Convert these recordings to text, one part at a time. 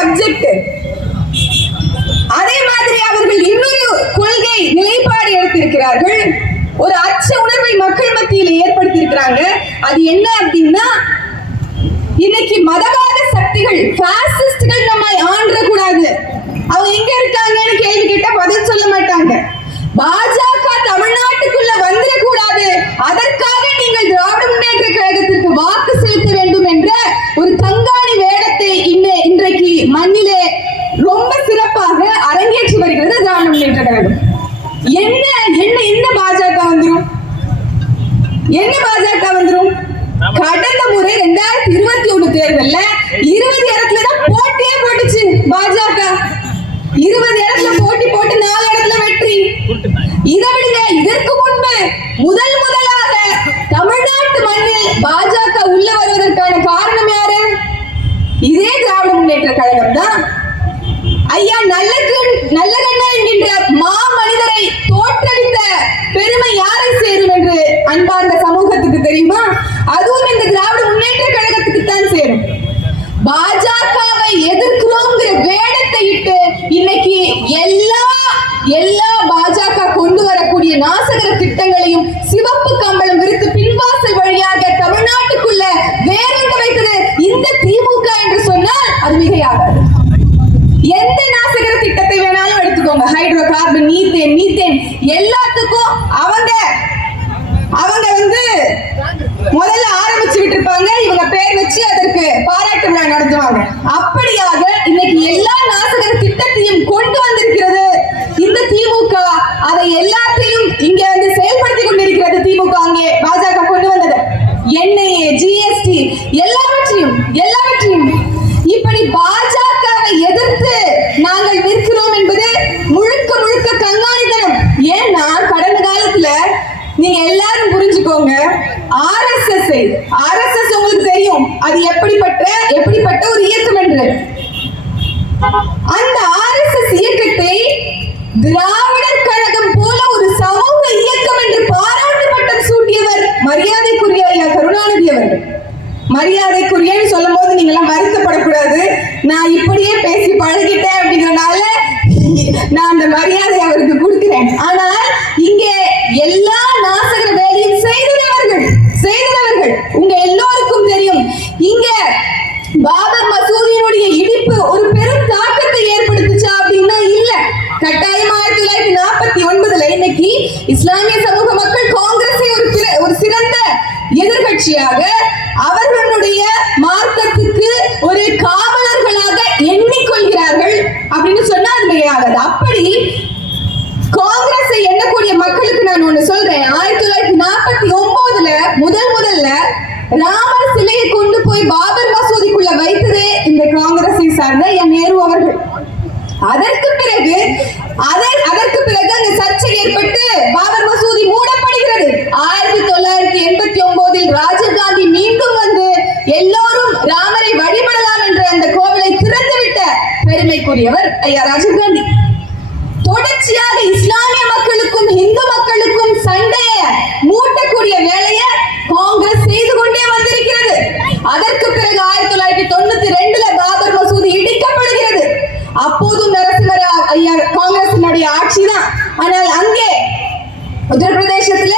Subject. அதே மாதிரி அவர்கள் இன்னொரு கொள்கை நிலைப்பாடு எடுத்திருக்கிறார்கள். ஒரு அச்ச உணர்வை மக்கள் மத்தியில் ஏற்படுத்தி இருக்கிறாங்க. அது என்ன அப்படின்னா, இன்னைக்கு மதவாத சக்திகள், பாசிஸ்டுகள் நம்மை ஆண்டக்கூடாது. அவங்க எங்க இருக்காங்கன்னு கேள்வி கேட்டா பதில் சொல்ல மாட்டாங்க. பாஜக தமிழ்நாட்டுக்குள்ள வந்துடக்கூடாது, அதற்காக நீங்கள் திராவிட முன்னேற்ற கழகத்திற்கு வாக்கு செலுத்த வேண்டும் என்ற ஒரு கண்காணி வேடத்தை இன்றைக்கு மண்ணிலே ரொம்ப சிறப்பாக அரங்கேற்றி வருகிறது திராவிட முன்னேற்ற கழகம். என்ன என்ன என்ன பாஜக வந்துரும், என்ன பாஜக வந்துரும்? கடந்த முறை 2021 தேர்தல்ல 20 இடத்துல தான் போட்டியே போட்டுச்சு பாஜக. 20 இடத்துல போட்டி போட்டு 4 இடத்துல வெற்றி. இதை விடுங்க, இதற்கு முன்பு முதலாக தமிழ்நாட்டு மண்ணில் பாஜக உள்ள வருவதற்கான காரணம் யாரு? இதே திராவிட முன்னேற்ற கழகம் தான். ஐயா நல்லகண்ணா என்கின்ற மனிதரை தோற்றடித்த பெருமை யாரை சேரும் என்று அன்பார்ந்த சமூகத்துக்கு தெரியுமா? அதுவும் இந்த திராவிட முன்னேற்ற கழகத்துக்கு தான் சேரும். பாஜகவை எதிர்க்கிறோங்கிற வேடத்தை இட்டு இன்னைக்கு எல்லா பாஜக கொண்டு வரக்கூடிய நாசகர திட்டங்களையும் சிவப்பு கம்பளம் விரித்து பின்வாசல் வழியாக தமிழ்நாட்டுக்குள்ள வேறென்று வைத்தது இந்த திமுக என்று சொன்னால் அது மிகையாகாது. எந்த நாசகர திட்டத்தை வேணாலும் எடுத்துக்கோங்க, ஹைட்ரோ கார்பன், மீத்தேன் எல்லாத்துக்கும் அவங்க முதல்ல ஆரம்பிச்சு விட்டுருப்பாங்க. இவங்க பேர் வச்சு அதற்கு பாராட்டு விழா நடத்துவாங்க. அப்படியாக இன்னைக்கு எல்லா நாசகர திட்டத்தையும் கொண்டு வந்திருக்கிறது இந்த திமுக. அதை எல்லாத்தையும் இங்க செயல்படுத்தி கொண்டிருக்கிறது திமுக. அங்கே பாஜக கொண்டு வந்தது என்ஐஏ, ஜிஎஸ்டி எல்லாவற்றையும் இப்படி பாஜகவை எதிர்த்து நாங்கள் நிற்கிறோம் என்பது முழுக்க கண்காணித்தனம். ஏன்னா கடந்த காலத்துல நீங்க எல்லாரும் புரிஞ்சுக்கோங்க, ஆர்எஸ்எஸ் உங்களுக்கு தெரியும் அது எப்படிப்பட்ட ஒரு இயக்கம் என்று. அந்த ஆர்எஸ்எஸ் இயக்கத்தை திராவிடர் கழகம் போல ஒரு சமூக இயக்கம் என்று பாராட்டு பட்டம் சூட்டியவர் மரியாதைக்குரிய ஐயா கருணாநிதி அவர்கள். மரியாதைக்குரியன்னு சொல்லும் போது நீங்க எல்லாம் வருத்தப்படக்கூடாது. நான் இப்படியே பேசி பழகிட்டேன் அப்படிங்கறனால நான் அந்த மரியாதை அவருக்கு கொடுக்கிறேன். ஆனால் இங்கே எல்லா நாசகர வேலையும் செய்தவர்கள் உங்க எல்லோருக்கும் தெரியும். இங்க பாபர் மசூதியினுடைய இடிப்பு ஒரு பெரும் தாக்கத்தை ஏற்படுத்துச்சா அப்படின்னா இல்ல. கட்டாயம் 1949 இன்னைக்கு இஸ்லாமிய சமூக மக்கள் காங்கிரஸை ஒரு சிறந்த எதிர்கட்சியாக அவர்களுடைய மார்க்கத்துக்கு ஒரு காவலர்களாக எண்ணிக்கொள்கிறார்கள் அப்படின்னு சொன்னா அது மிகையாகாது. அப்படி காங்கிரஸை எண்ணக்கூடிய மக்களுக்கு நான் ஒண்ணு சொல்றேன். 1949 முதல்ல ராமர் சிலையை கொண்டு போய் பாபர் மசூதிக்குள்ள வைத்ததே இந்த காங்கிரஸை சார்ந்த என் நேரு அவர்கள். அதற்கு பிறகு அந்த சர்ச்சை ஏற்பட்டு பாபர் மசூதி மூடப்படுகிறது. 1989 ராஜீவ்காந்தி மீண்டும் வந்து எல்லோரும் ராமரை வழிபடலாம் என்ற அந்த கோவிலை திறந்துவிட்ட பெருமைக்குரியவர் ஐயா ராஜீவ்காந்தி. தொடர்ச்சியாக இஸ்லாமிய மக்களுக்கும் இந்து மக்களுக்கும் சண்டையை மூட்டக்கூடிய வேலையை காங்கிரஸ் செய்து கொண்டே வந்திருக்கிறது. அதற்கு பிறகு 1992 பாபர் மசூதி இடிக்கப்படுகிறது. அப்போதும் நரசிம்மராவ் ஐயா காங்கிரசினுடைய ஆட்சி தான். ஆனால் அங்கே உத்தரப்பிரதேசத்துல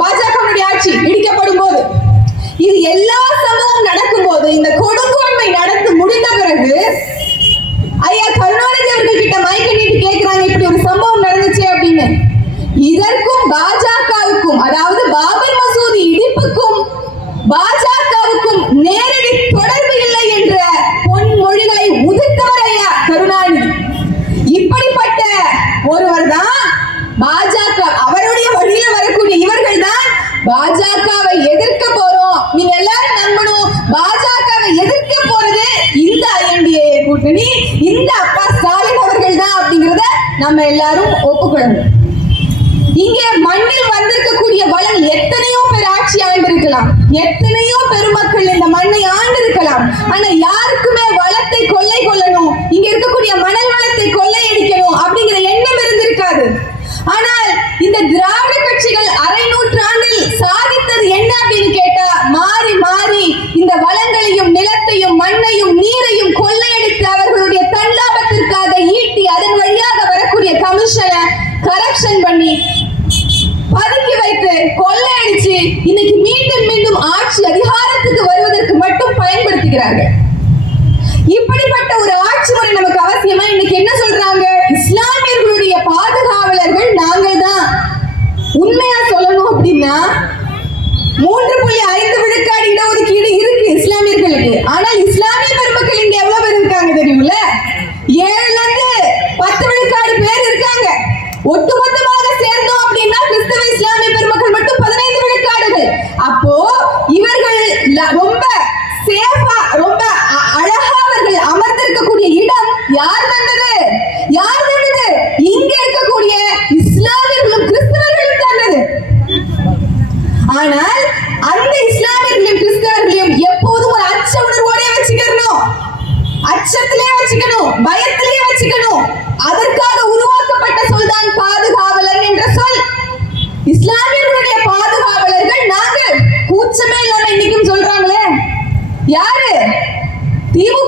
பாஜகவுடைய ஆட்சி இடிக்கப்படும் போது, இது எல்லா சம்பவம் நடக்கும் போது, இந்த கொடுங்கோன்மை நடந்து முடிந்த பிறகு ஐயா கருணாநிதி அவர்கள் கிட்ட மைக்க நீட்டி கேட்கிறாங்க, இப்படி ஒரு சம்பவம் நடந்துச்சு அப்படின்னு. இதற்கும் பாஜகவுக்கும், அதாவது பாபர் மசூதி இடிப்புக்கும் பாஜகவுக்கும் நேரடி தொடர்பு இல்லை என்ற பொன்மொழிகளை உதிர்த்தவர் ஐயா கருணாநிதி. இப்படிப்பட்ட ஒருவர் தான் பாஜக. அவருடைய வழியில் வரக்கூடிய இவர்கள் தான் பாஜகவை எதிர்க்க போறோம், நீங்க எல்லாரும் நம்பணும், பாஜகவை எதிர்க்க போறது இந்த ஐஎன்டிஏ கூட்டணி, இந்த அப்பா ஸ்டாலின் அவர்கள் தான் அப்படிங்கறத நம்ம எல்லாரும் ஒப்புக்கொள்ளணும். இங்கே மண்ணில் வந்திருக்கக்கூடிய வளம் எத்தனையோ பேர் ஆட்சி ஆண்டிருக்கலாம், எத்தனையோ பெருமக்கள் இந்த மண்ணை ஆண்டிருக்கலாம். ஆனா யாருக்குமே வளத்தை கொள்ளை கொள்ளணும், இங்க இருக்கக்கூடிய மணல் வளத்தை கொள்ளையடிக்கணும் அப்படிங்கிற எண்ணம் இருந்திருக்காது. ஆனால் இந்த திராவிட கட்சிகள் அரை நூற்றாண்டில் சாதித்தது என்ன அப்படின்னு கேட்டா, மாறி மாறி இந்த வளங்களையும் நிலத்தையும் மண்ணையும் நீரையும் இப்படிப்பட்ட ஒரு ஆட்சி முறை நமக்கு அவசியமா? இன்னைக்கு என்ன சொல்றாங்க? இஸ்லாமியர்களுடைய பாதுகாவலர்கள் நாங்கள் தான். உண்மையா சொல்லணும் அப்படின்னா 3.5 விழுக்காடு இடஒதுக்கீடு இருக்கு இஸ்லாமியர்களுக்கு. ஆனால் இஸ்லாமிய பெருமக்கள் இங்க எவ்வளவு பேர் இருக்காங்க தெரியுமில்ல? 7ல இருந்து 10 விழுக்காடு பேர் இருக்காங்க. ஒட்டுமொத்தமாக சேர்ந்தோம் அப்படின்னா கிறிஸ்தவ இஸ்லாமிய பெருமக்கள் மட்டும் 15 விழுக்காடுகள். அப்போ இவர்கள் ரொம்ப சேஃபா, ரொம்ப அழகா அவர்கள் அமர்ந்திருக்கக்கூடிய இடம் யார் தந்தது? யார் தந்தது? இங்க இருக்கக்கூடிய இஸ்லாமியர்களும் கிறிஸ்தவர்களும் தந்தது. ஆனால் அந்த இஸ்லாமியர்களையும் கிறிஸ்தவர்களையும் எப்போதும் ஒரு அச்ச உணர்வோட வச்சுக்கணும், அச்சத்திலே வச்சுக்கணும், பயத்திலே வச்சுக்கணும். அதற்காக உருவாக்கப்பட்ட சொல் தான் பாதுகாவலர் என்ற சொல். இஸ்லாமியர்களுடைய பாதுகாவலர்கள் நாங்கள். கூச்சமே இல்லாம இன்னைக்கும் சொல்றாங்களே யாரு? திமுக